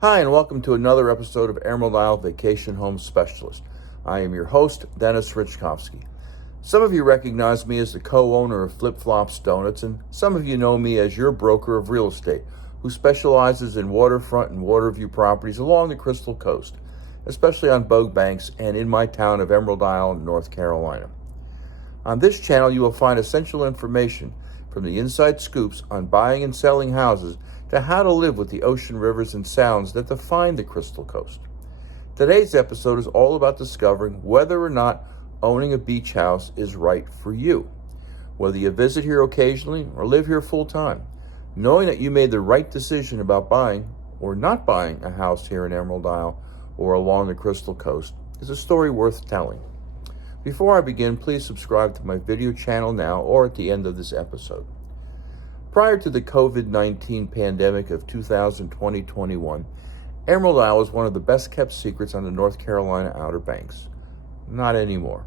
Hi, and welcome to another episode of Emerald Isle Vacation Home Specialist. I am your host, Dennis Richkovsky. Some of you recognize me as the co-owner of Flip Flops Donuts, and some of you know me as your broker of real estate, who specializes in waterfront and waterview properties along the Crystal Coast, especially on boat banks and in my town of Emerald Isle, North Carolina. On this channel, you will find essential information from the inside scoops on buying and selling houses to how to live with the ocean, rivers, and sounds that define the Crystal Coast. Today's episode is all about discovering whether or not owning a beach house is right for you. Whether you visit here occasionally or live here full time, knowing that you made the right decision about buying or not buying a house here in Emerald Isle or along the Crystal Coast is a story worth telling. Before I begin, please subscribe to my video channel now or at the end of this episode. Prior to the COVID-19 pandemic of 2020-21, Emerald Isle was one of the best kept secrets on the North Carolina Outer Banks. Not anymore.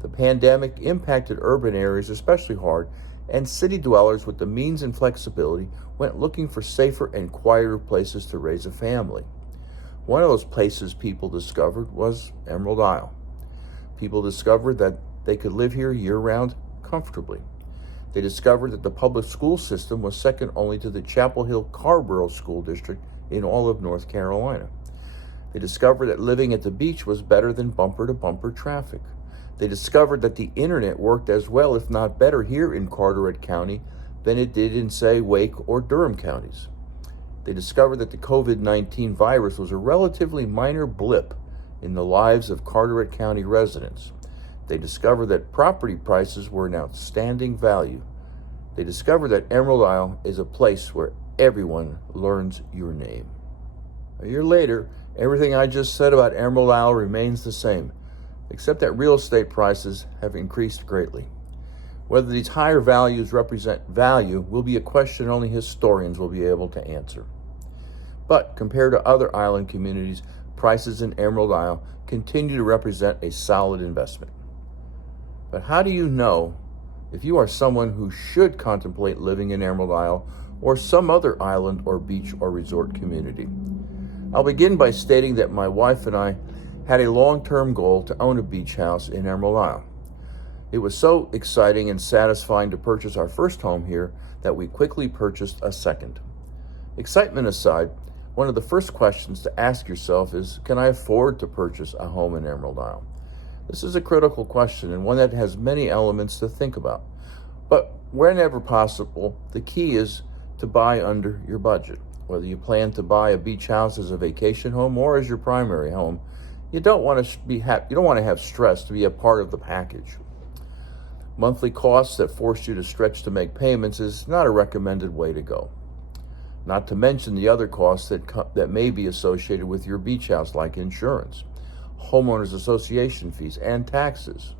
The pandemic impacted urban areas especially hard, and city dwellers with the means and flexibility went looking for safer and quieter places to raise a family. One of those places people discovered was Emerald Isle. People discovered that they could live here year-round comfortably. They discovered that the public school system was second only to the Chapel Hill Carborough School District in all of North Carolina. They discovered that living at the beach was better than bumper-to-bumper traffic. They discovered that the internet worked as well, if not better, here in Carteret County than it did in, say, Wake or Durham counties. They discovered that the COVID-19 virus was a relatively minor blip in the lives of Carteret County residents. They discovered that property prices were an outstanding value. They discovered that Emerald Isle is a place where everyone learns your name. A year later, everything I just said about Emerald Isle remains the same, except that real estate prices have increased greatly. Whether these higher values represent value will be a question only historians will be able to answer. But compared to other island communities, prices in Emerald Isle continue to represent a solid investment. But how do you know if you are someone who should contemplate living in Emerald Isle or some other island or beach or resort community? I'll begin by stating that my wife and I had a long-term goal to own a beach house in Emerald Isle. It was so exciting and satisfying to purchase our first home here that we quickly purchased a second. Excitement aside, one of the first questions to ask yourself is, can I afford to purchase a home in Emerald Isle? This is a critical question and one that has many elements to think about. But whenever possible, the key is to buy under your budget. Whether you plan to buy a beach house as a vacation home or as your primary home, you don't want to have stress to be a part of the package. Monthly costs that force you to stretch to make payments is not a recommended way to go. Not to mention the other costs that may be associated with your beach house, like insurance, homeowners association fees, and taxes.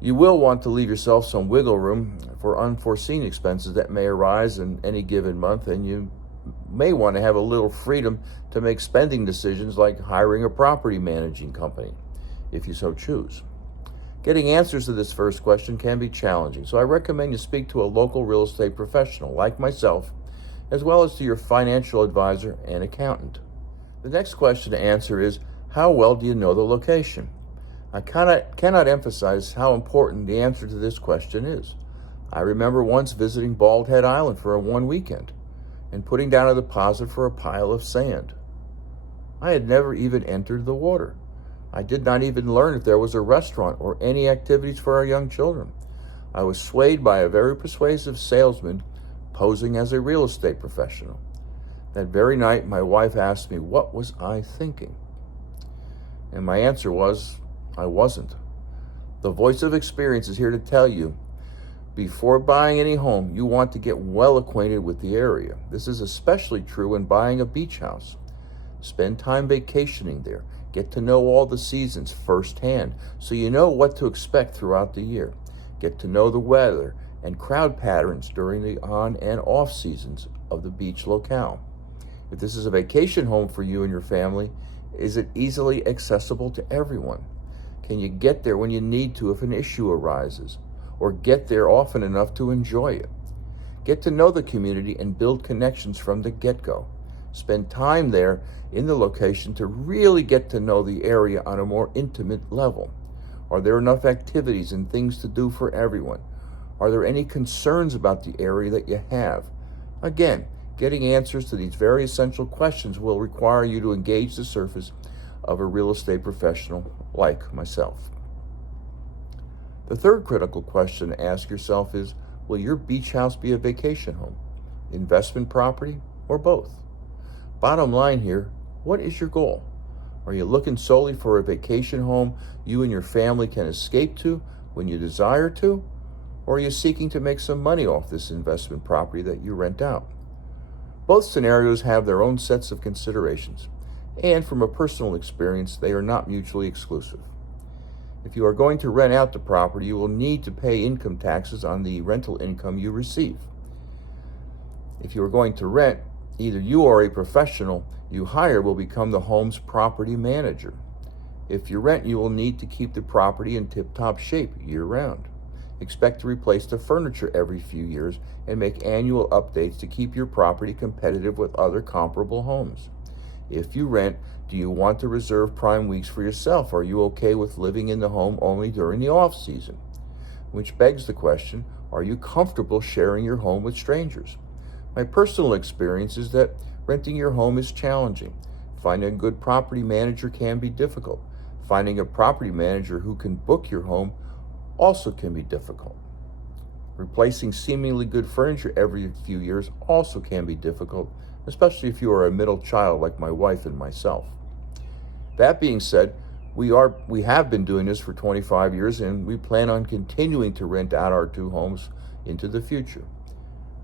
You will want to leave yourself some wiggle room for unforeseen expenses that may arise in any given month, and you may want to have a little freedom to make spending decisions like hiring a property managing company, if you so choose. Getting answers to this first question can be challenging, so I recommend you speak to a local real estate professional like myself, as well as to your financial advisor and accountant. The next question to answer is, how well do you know the location? I cannot emphasize how important the answer to this question is. I remember once visiting Bald Head Island for one weekend and putting down a deposit for a pile of sand. I had never even entered the water. I did not even learn if there was a restaurant or any activities for our young children. I was swayed by a very persuasive salesman posing as a real estate professional. That very night, my wife asked me, what was I thinking? And my answer was, I wasn't. The voice of experience is here to tell you, before buying any home, you want to get well acquainted with the area. This is especially true when buying a beach house. Spend time vacationing there. Get to know all the seasons firsthand so you know what to expect throughout the year. Get to know the weather and crowd patterns during the on and off seasons of the beach locale. If this is a vacation home for you and your family, is it easily accessible to everyone? Can you get there when you need to if an issue arises? Or get there often enough to enjoy it? Get to know the community and build connections from the get-go. Spend time there in the location to really get to know the area on a more intimate level. Are there enough activities and things to do for everyone? Are there any concerns about the area that you have? Again, getting answers to these very essential questions will require you to engage the service of a real estate professional like myself. The third critical question to ask yourself is, will your beach house be a vacation home, investment property, or both? Bottom line here, what is your goal? Are you looking solely for a vacation home you and your family can escape to when you desire to? Or are you seeking to make some money off this investment property that you rent out? Both scenarios have their own sets of considerations, and from a personal experience, they are not mutually exclusive. If you are going to rent out the property, you will need to pay income taxes on the rental income you receive. If you are going to rent, either you or a professional you hire will become the home's property manager. If you rent, you will need to keep the property in tip-top shape year-round. Expect to replace the furniture every few years and make annual updates to keep your property competitive with other comparable homes. If you rent, do you want to reserve prime weeks for yourself? Are you okay with living in the home only during the off-season? Which begs the question, are you comfortable sharing your home with strangers? My personal experience is that renting your home is challenging. Finding a good property manager can be difficult. Finding a property manager who can book your home also can be difficult. Replacing seemingly good furniture every few years also can be difficult, especially if you are a middle child like my wife and myself. That being said, we have been doing this for 25 years, and we plan on continuing to rent out our two homes into the future.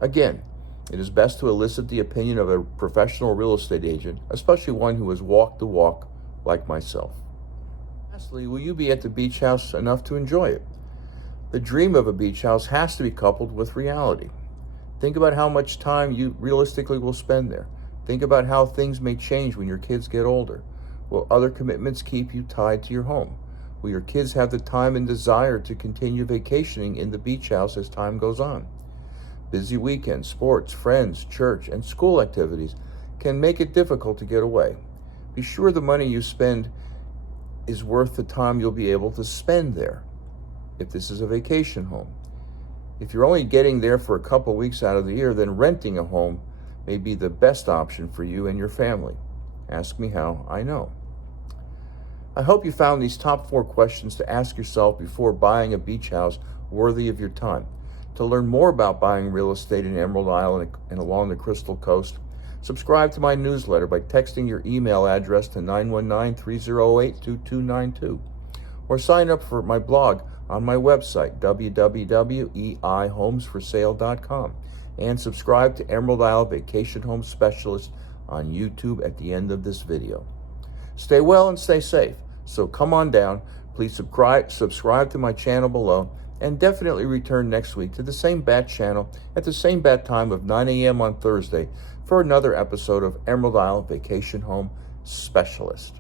Again, it is best to elicit the opinion of a professional real estate agent, especially one who has walked the walk like myself. Lastly, will you be at the beach house enough to enjoy it? The dream of a beach house has to be coupled with reality. Think about how much time you realistically will spend there. Think about how things may change when your kids get older. Will other commitments keep you tied to your home? Will your kids have the time and desire to continue vacationing in the beach house as time goes on? Busy weekends, sports, friends, church, and school activities can make it difficult to get away. Be sure the money you spend is worth the time you'll be able to spend there, if this is a vacation home. If you're only getting there for a couple weeks out of the year, then renting a home may be the best option for you and your family. Ask me how, I know. I hope you found these top 4 questions to ask yourself before buying a beach house worthy of your time. To learn more about buying real estate in Emerald Isle and along the Crystal Coast, subscribe to my newsletter by texting your email address to 919-308-2292, or sign up for my blog on my website, www.eihomesforsale.com, and subscribe to Emerald Isle Vacation Home Specialist on YouTube at the end of this video. Stay well and stay safe, so come on down. Please subscribe to my channel below, and definitely return next week to the same bat channel at the same bat time of 9 a.m. on Thursday for another episode of Emerald Isle Vacation Home Specialist.